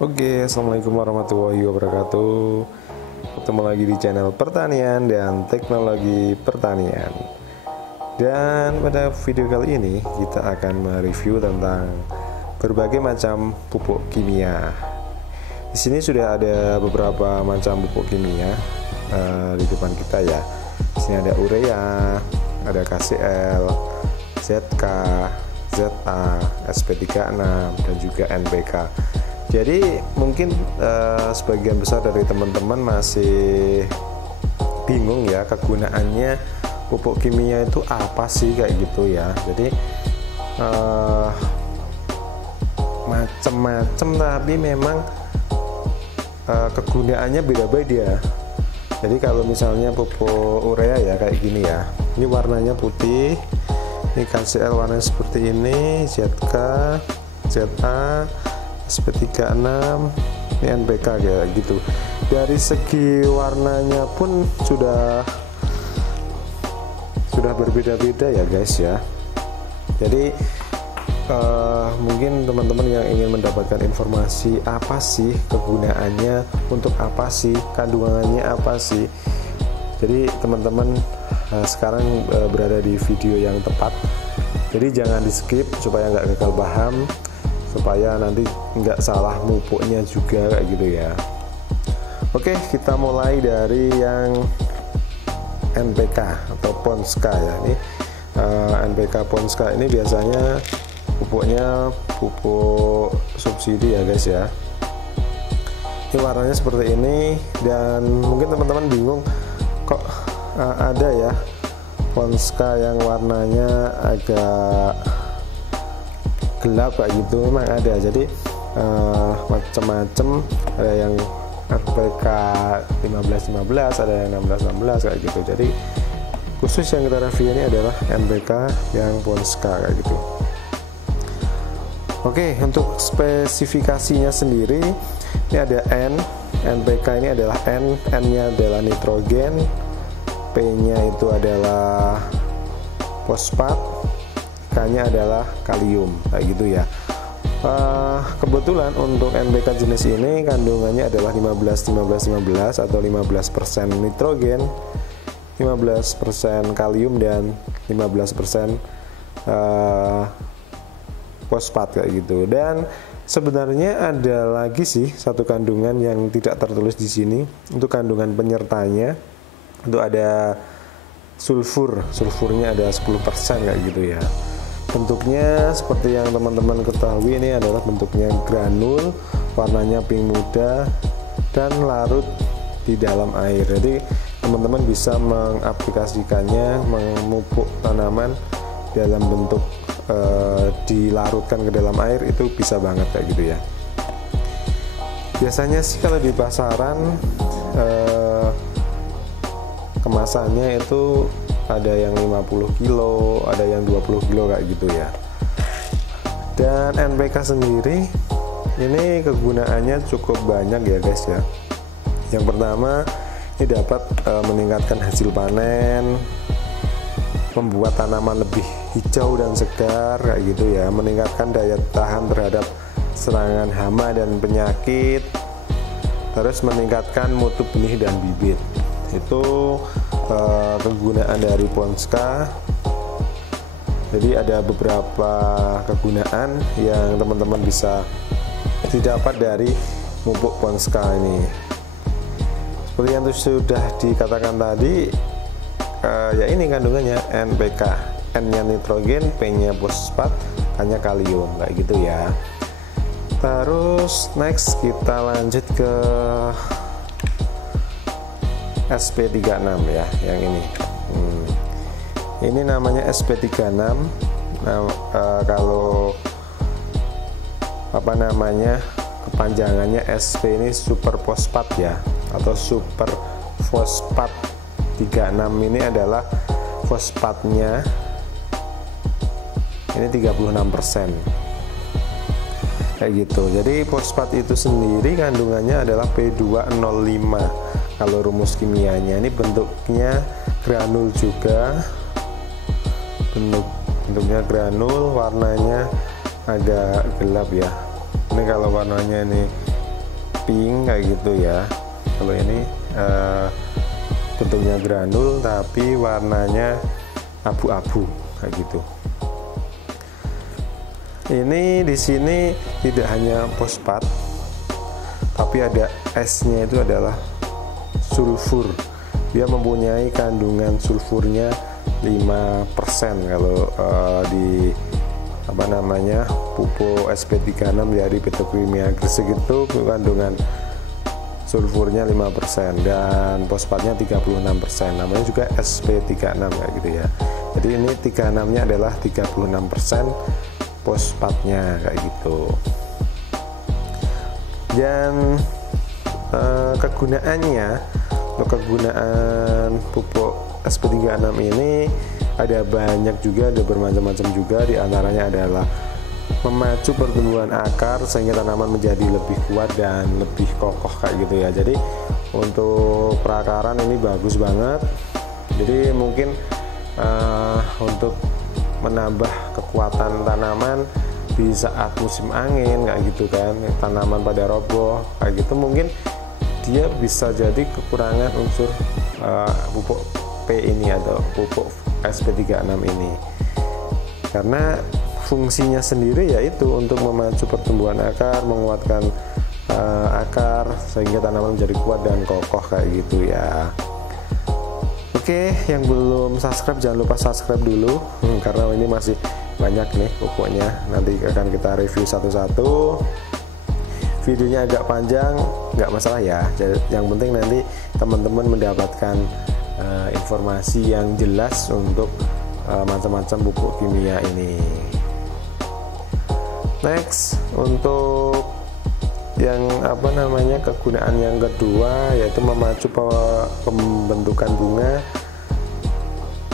Oke, assalamualaikum warahmatullahi wabarakatuh. Ketemu lagi di channel pertanian dan teknologi pertanian. Dan pada video kali ini kita akan mereview tentang berbagai macam pupuk kimia. Di sini sudah ada beberapa macam pupuk kimia di depan kita ya. Di sini ada urea, ada KCl, ZK, ZA, SP36 dan juga NPK. Jadi mungkin sebagian besar dari teman-teman masih bingung ya kegunaannya pupuk kimia itu apa sih kayak gitu ya. Jadi macam-macam tapi memang kegunaannya beda-beda. Jadi kalau misalnya pupuk urea ya kayak gini ya, ini warnanya putih, ini KCl warnanya seperti ini, ZK, ZA, SP36, ini NPK kayak gitu. Dari segi warnanya pun sudah berbeda-beda ya guys ya. Jadi mungkin teman-teman yang ingin mendapatkan informasi apa sih kegunaannya, untuk apa sih, kandungannya apa sih. Jadi teman-teman sekarang berada di video yang tepat. Jadi jangan di skip supaya nggak gagal paham, supaya nanti nggak salah pupuknya juga kayak gitu ya. Oke, kita mulai dari yang NPK atau Ponska ya. Ini NPK Ponska ini biasanya pupuknya pupuk subsidi ya guys ya. Ini warnanya seperti ini, dan mungkin teman-teman bingung kok ada ya Ponska yang warnanya agak gelap kayak gitu. Memang ada, jadi macam-macam, ada yang NPK 1515, ada yang 1616 kayak gitu. Jadi khusus yang kita review ini adalah NPK yang Ponska kayak gitu. Oke, untuk spesifikasinya sendiri ini ada N. NPK ini adalah N nya adalah nitrogen, P nya itu adalah fosfat, K-nya adalah kalium kayak gitu ya. Kebetulan untuk NPK jenis ini kandungannya adalah 15-15-15 atau 15% nitrogen, 15% kalium dan 15% fosfat kayak gitu. Dan sebenarnya ada lagi sih satu kandungan yang tidak tertulis di sini untuk kandungan penyertanya. Itu ada sulfurnya ada 10% kayak gitu ya. Bentuknya seperti yang teman-teman ketahui, ini adalah bentuknya granul, warnanya pink muda dan larut di dalam air. Jadi teman-teman bisa mengaplikasikannya, memupuk tanaman dalam bentuk dilarutkan ke dalam air, itu bisa banget kayak gitu ya. Biasanya sih kalau di pasaran kemasannya itu ada yang 50 kilo, ada yang 20 kilo kayak gitu ya. Dan NPK sendiri ini kegunaannya cukup banyak ya guys ya. Yang pertama, ini dapat meningkatkan hasil panen, membuat tanaman lebih hijau dan segar kayak gitu ya, meningkatkan daya tahan terhadap serangan hama dan penyakit, terus meningkatkan mutu benih dan bibit. Itu kegunaan dari Ponska. Jadi ada beberapa kegunaan yang teman-teman bisa didapat dari pupuk Ponska ini. Seperti yang sudah dikatakan tadi, ya ini kandungannya NPK, N-nya nitrogen, P-nya fosfat, K-nya kalium kayak gitu ya. Terus next kita lanjut ke SP36 ya, yang ini. Ini namanya SP36. Nah, kalau apa namanya, kepanjangannya SP ini super fosfat ya, atau super fosfat 36. Ini adalah fosfatnya ini 36% kayak gitu. Jadi fosfat itu sendiri kandungannya adalah P2O5 kalau rumus kimianya. Ini bentuknya granul juga, bentuknya granul, warnanya agak gelap ya. Ini kalau warnanya ini pink kayak gitu ya. Kalau ini bentuknya granul tapi warnanya abu-abu kayak gitu. Ini di sini tidak hanya fosfat, tapi ada S-nya itu adalah sulfur. Dia mempunyai kandungan sulfurnya 5% kalau di apa namanya pupuk SP36 dari Petrokimia Gresik itu kandungan sulfurnya 5% dan fosfatnya 36%. Namanya juga SP36 kayak gitu ya. Jadi ini 36-nya adalah 36% fosfatnya kayak gitu. Dan kegunaannya, untuk kegunaan pupuk SP36 ini ada banyak juga, ada bermacam-macam juga. Di antaranya adalah memacu pertumbuhan akar sehingga tanaman menjadi lebih kuat dan lebih kokoh kayak gitu ya. Jadi untuk perakaran ini bagus banget. Jadi mungkin untuk menambah kekuatan tanaman di saat musim angin kayak gitu kan, tanaman pada roboh kayak gitu, mungkin dia bisa jadi kekurangan unsur pupuk P ini atau pupuk SP36 ini, karena fungsinya sendiri yaitu untuk memacu pertumbuhan akar, menguatkan akar sehingga tanaman menjadi kuat dan kokoh kayak gitu ya. Oke, yang belum subscribe jangan lupa subscribe dulu, karena ini masih banyak nih pupuknya, nanti akan kita review satu-satu. Videonya agak panjang nggak masalah ya, yang penting nanti teman-teman mendapatkan informasi yang jelas untuk macam-macam pupuk kimia ini. Next, untuk yang apa namanya kegunaan yang kedua yaitu memacu pembentukan bunga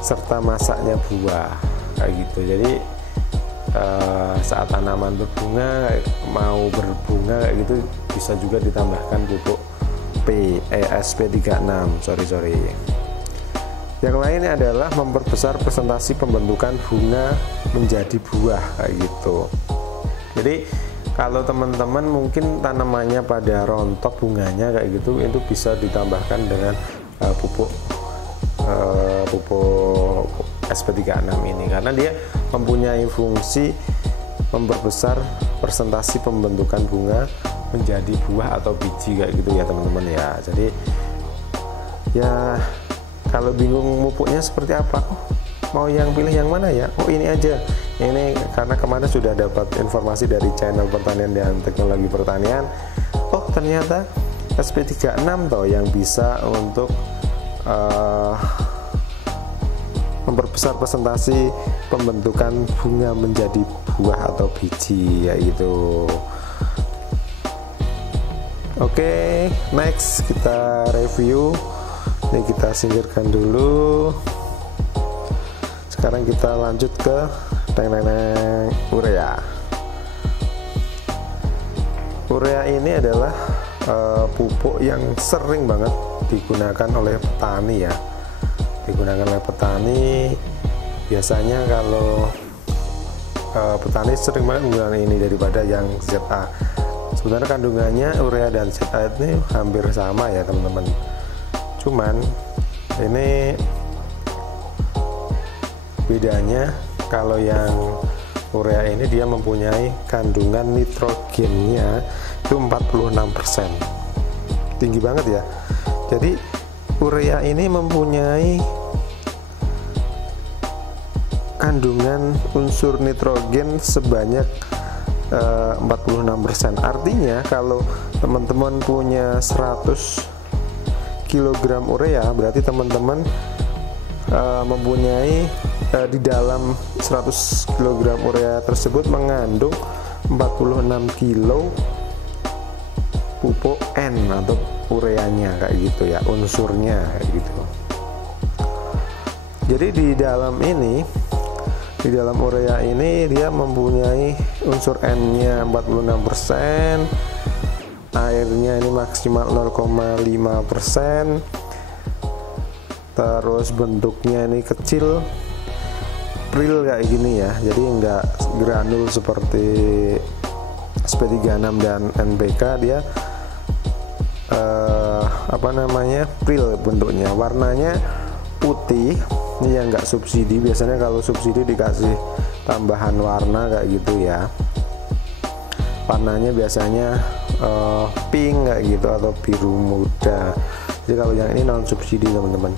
serta masaknya buah kayak gitu. Jadi saat tanaman berbunga, mau berbunga kayak gitu, bisa juga ditambahkan pupuk SP36. Sorry. Yang lainnya adalah memperbesar presentasi pembentukan bunga menjadi buah kayak gitu. Jadi kalau teman-teman mungkin tanamannya pada rontok bunganya kayak gitu, itu bisa ditambahkan dengan pupuk SP36 ini, karena dia mempunyai fungsi memperbesar presentasi pembentukan bunga menjadi buah atau biji kayak gitu ya teman-teman ya. Jadi ya kalau bingung pupuknya seperti apa, mau yang pilih yang mana ya, ini aja ini, karena kemarin sudah dapat informasi dari channel pertanian dan teknologi pertanian, ternyata SP36 toh yang bisa untuk memperbesar presentasi pembentukan bunga menjadi buah atau biji ya gitu. Oke, next kita review. Ini kita singkirkan dulu. Sekarang kita lanjut ke urea. Urea ini adalah pupuk yang sering banget digunakan oleh petani ya. Digunakan oleh petani biasanya kalau petani sering banget menggunakan ini daripada yang ZA. Sebenarnya kandungannya urea dan ZA ini hampir sama ya teman-teman. Cuman ini bedanya, kalau yang urea ini dia mempunyai kandungan nitrogennya itu 46%. Tinggi banget ya. Jadi urea ini mempunyai kandungan unsur nitrogen sebanyak 46%. Artinya kalau teman-teman punya 100 kg urea, berarti teman-teman mempunyai di dalam 100 kg urea tersebut mengandung 46 kilo pupuk N atau ureanya kayak gitu ya, unsurnya kayak gitu. Jadi di dalam urea ini dia mempunyai unsur N-nya 46%, airnya ini maksimal 0,5%, terus bentuknya ini kecil, pril kayak gini ya, jadi enggak granul seperti SP36 dan NPK, dia pril bentuknya, warnanya putih. Ini yang enggak subsidi. Biasanya kalau subsidi dikasih tambahan warna kayak gitu ya, warnanya biasanya pink kayak gitu atau biru muda. Jadi kalau yang ini non subsidi teman-teman.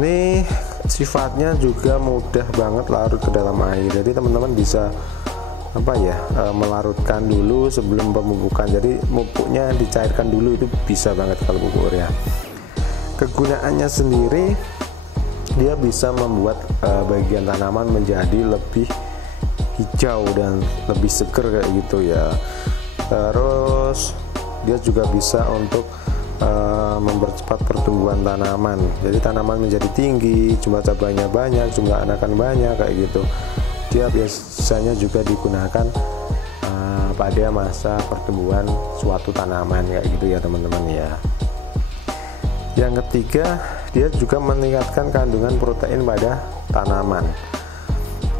Ini sifatnya juga mudah banget larut ke dalam air. Jadi teman-teman bisa melarutkan dulu sebelum pemupukan. Jadi pupuknya dicairkan dulu, itu bisa banget kalau pupuk urea. Kegunaannya sendiri, dia bisa membuat bagian tanaman menjadi lebih hijau dan lebih seger kayak gitu ya. Terus dia juga bisa untuk mempercepat pertumbuhan tanaman. Jadi tanaman menjadi tinggi, jumlah cabangnya banyak, jumlah anakan banyak kayak gitu. Dia biasanya juga digunakan pada masa pertumbuhan suatu tanaman kayak gitu ya teman-teman ya. Yang ketiga, dia juga meningkatkan kandungan protein pada tanaman.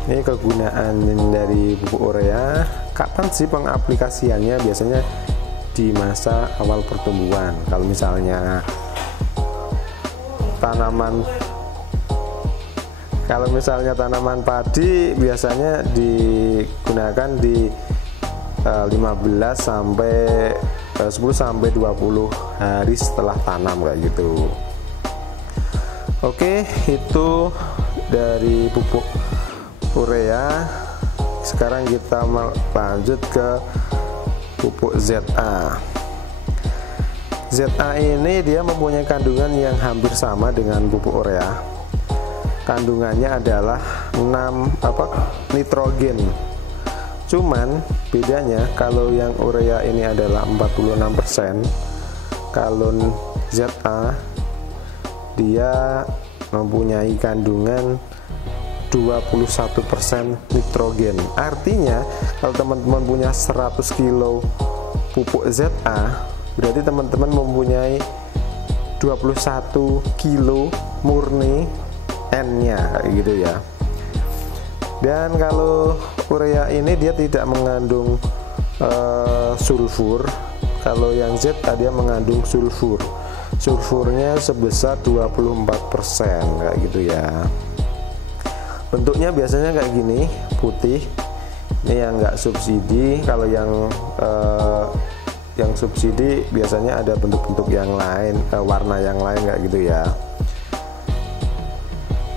Ini kegunaan dari pupuk urea. Kapan sih pengaplikasiannya? Biasanya di masa awal pertumbuhan. Kalau misalnya tanaman padi biasanya digunakan di 10 sampai 20 hari setelah tanam kayak gitu. Oke, itu dari pupuk urea. Sekarang kita lanjut ke pupuk ZA. ZA ini dia mempunyai kandungan yang hampir sama dengan pupuk urea. Kandungannya adalah 6 nitrogen. Cuman bedanya kalau yang urea ini adalah 46%, kalau ZA dia mempunyai kandungan 21% nitrogen. Artinya kalau teman-teman punya 100 kilo pupuk ZA, berarti teman-teman mempunyai 21 kilo murni N-nya kayak gitu ya. Dan kalau urea ini dia tidak mengandung sulfur. Kalau yang ZA dia mengandung sulfur. Sulfurnya sebesar 24% kayak gitu ya. Bentuknya biasanya kayak gini, putih. Ini yang enggak subsidi. Kalau yang subsidi biasanya ada bentuk-bentuk yang lain, warna yang lain kayak gitu ya.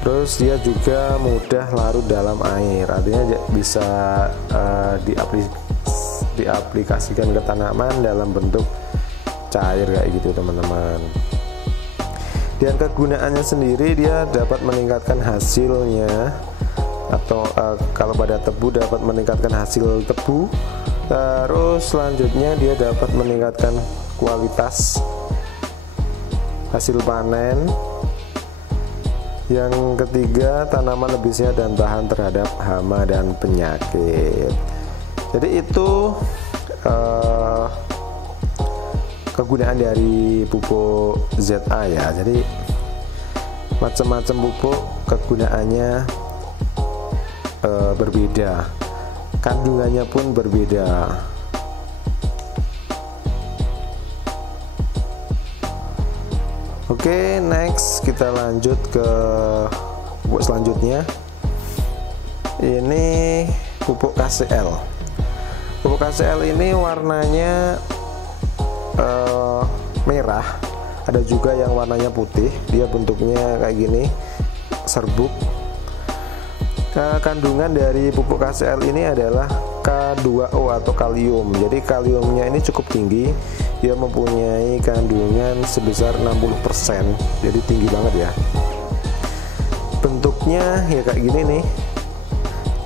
Terus dia juga mudah larut dalam air, artinya bisa diaplikasikan ke tanaman dalam bentuk cair kayak gitu teman-teman. Dan kegunaannya sendiri, dia dapat meningkatkan hasilnya, atau kalau pada tebu dapat meningkatkan hasil tebu. Terus selanjutnya dia dapat meningkatkan kualitas hasil panen. Yang ketiga, tanaman lebih sehat dan tahan terhadap hama dan penyakit. Jadi itu kegunaan dari pupuk ZA ya. Jadi macam-macam pupuk kegunaannya berbeda, kandungannya pun berbeda. Oke, next kita lanjut ke pupuk selanjutnya. Ini pupuk KCL. Pupuk KCL ini warnanya merah, ada juga yang warnanya putih. Dia bentuknya kayak gini, serbuk. Kandungan dari pupuk KCL ini adalah K2O atau kalium. Jadi kaliumnya ini cukup tinggi. Dia mempunyai kandungan sebesar 60%. Jadi tinggi banget ya. Bentuknya ya kayak gini nih.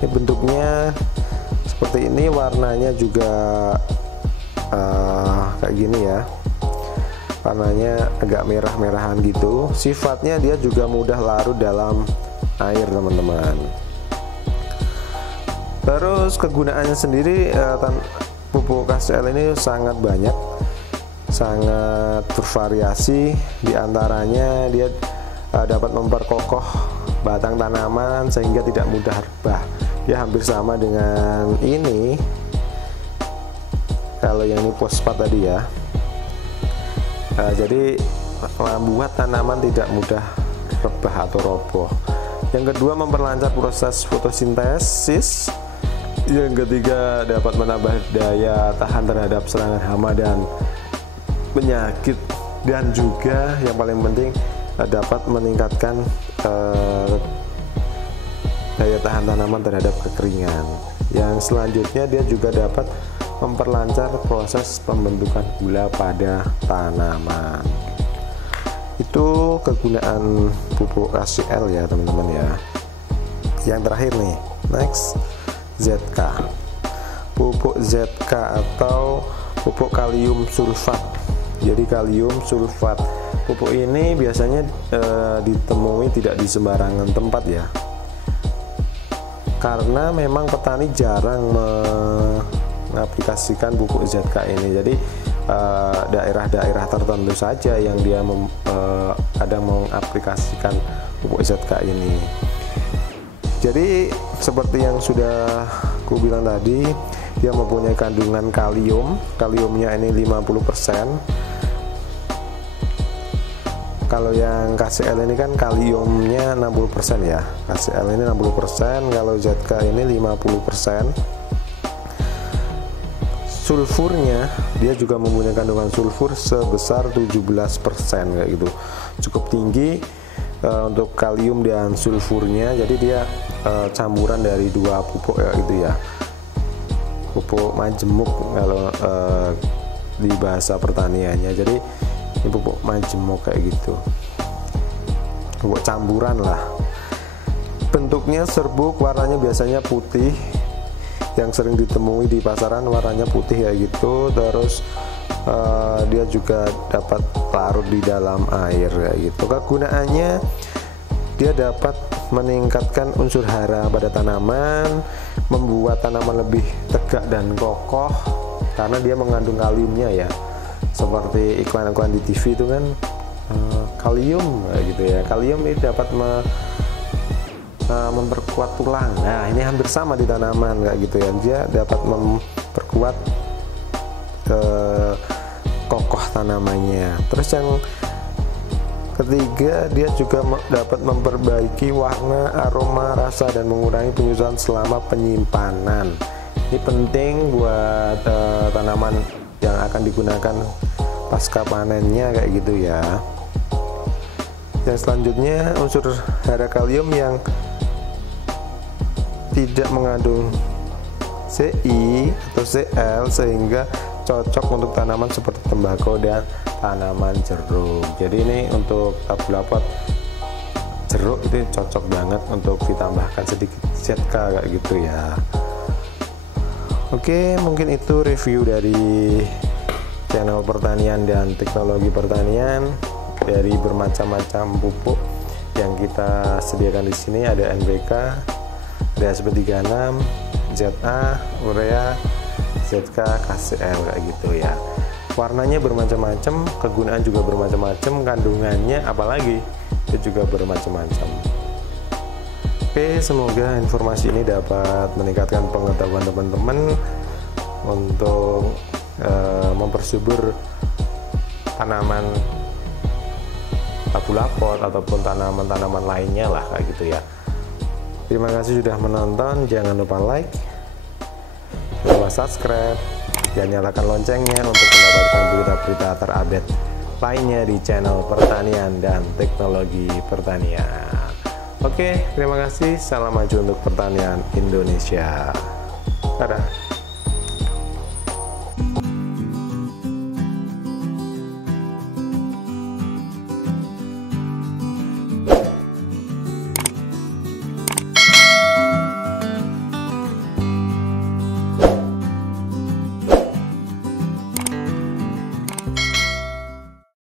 Ini bentuknya seperti ini, warnanya juga kayak gini ya. Warnanya agak merah-merahan gitu. Sifatnya dia juga mudah larut dalam air teman-teman. Terus kegunaannya sendiri, pupuk KCL ini sangat banyak, sangat bervariasi. Di antaranya dia dapat memperkokoh batang tanaman sehingga tidak mudah rebah. Dia hampir sama dengan ini. Kalau yang ini fosfat tadi ya. Jadi membuat tanaman tidak mudah rebah atau roboh. Yang kedua, memperlancar proses fotosintesis. Yang ketiga, dapat menambah daya tahan terhadap serangan hama dan penyakit. Dan juga yang paling penting, dapat meningkatkan daya tahan tanaman terhadap kekeringan. Yang selanjutnya, dia juga dapat memperlancar proses pembentukan gula pada tanaman. Itu kegunaan pupuk KCl ya teman-teman ya. Yang terakhir nih, next, ZK. Pupuk ZK atau pupuk kalium sulfat. Jadi kalium sulfat, pupuk ini biasanya ditemui tidak di sembarangan tempat ya, karena memang petani jarang mengaplikasikan pupuk ZK ini. Jadi daerah-daerah tertentu saja yang dia kadang mengaplikasikan pupuk ZK ini. Jadi seperti yang sudah aku bilang tadi, dia mempunyai kandungan kalium. Kaliumnya ini 50%. Kalau yang KCl ini kan kaliumnya 60% ya. KCl ini 60%, kalau ZK ini 50%. Sulfurnya, dia juga mempunyai kandungan sulfur sebesar 17% kayak gitu. Cukup tinggi untuk kalium dan sulfurnya. Jadi dia campuran dari dua pupuk ya gitu ya. Pupuk majemuk kalau di bahasa pertaniannya. Jadi ini pupuk majemuk kayak gitu, pupuk campuran lah. Bentuknya serbuk, warnanya biasanya putih. Yang sering ditemui di pasaran warnanya putih kayak gitu. Terus dia juga dapat larut di dalam air kayak gitu. Kegunaannya, dia dapat meningkatkan unsur hara pada tanaman, membuat tanaman lebih tegak dan kokoh karena dia mengandung kaliumnya ya. Seperti iklan-iklan di TV itu kan kalium gitu ya. Kalium ini dapat memperkuat tulang. Nah, ini hampir sama di tanaman kayak gitu ya. Dia dapat memperkuat kokoh tanamannya. Terus yang ketiga, dia juga dapat memperbaiki warna, aroma, rasa, dan mengurangi penyusutan selama penyimpanan. Ini penting buat tanaman yang akan digunakan pasca panennya kayak gitu ya. Yang selanjutnya, unsur hara kalium yang tidak mengandung Ci atau Cl sehingga cocok untuk tanaman seperti tembakau dan tanaman jeruk. Jadi ini untuk tabula pot jeruk itu cocok banget untuk ditambahkan sedikit ZK kayak gitu ya. Oke, mungkin itu review dari channel pertanian dan teknologi pertanian dari bermacam-macam pupuk yang kita sediakan di sini. Ada NPK, ada SP36, ZA, urea, ZK, KCl kayak gitu ya. Warnanya bermacam-macam, kegunaan juga bermacam-macam, kandungannya apalagi itu juga bermacam-macam. Oke, semoga informasi ini dapat meningkatkan pengetahuan teman-teman untuk mempersubur tanaman tabula pot ataupun tanaman-tanaman lainnya lah kayak gitu ya. Terima kasih sudah menonton, jangan lupa like, jangan lupa subscribe, dan nyalakan loncengnya untuk mendapatkan berita-berita terupdate lainnya di channel pertanian dan teknologi pertanian. Oke, terima kasih. Salam maju untuk pertanian Indonesia. Dadah.